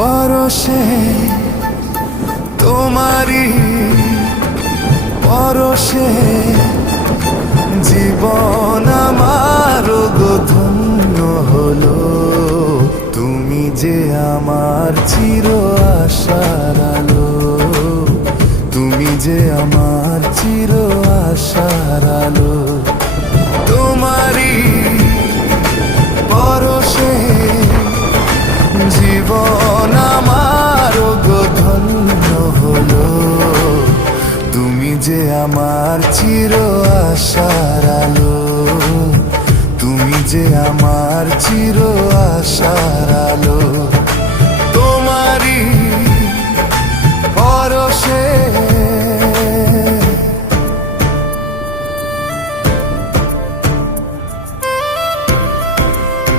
পরশে তোমারি পরশে জীবন আমার গো ধন্য হলো। তুমি যে আমার চির আশার আলো, তুমি যে আমার চির আশার আলো। তোমারি পরশে জীবন আমার গো ধন্য হলো। তুমি যে আমার চির আশার আলো, তুমি যে আমার চির আশার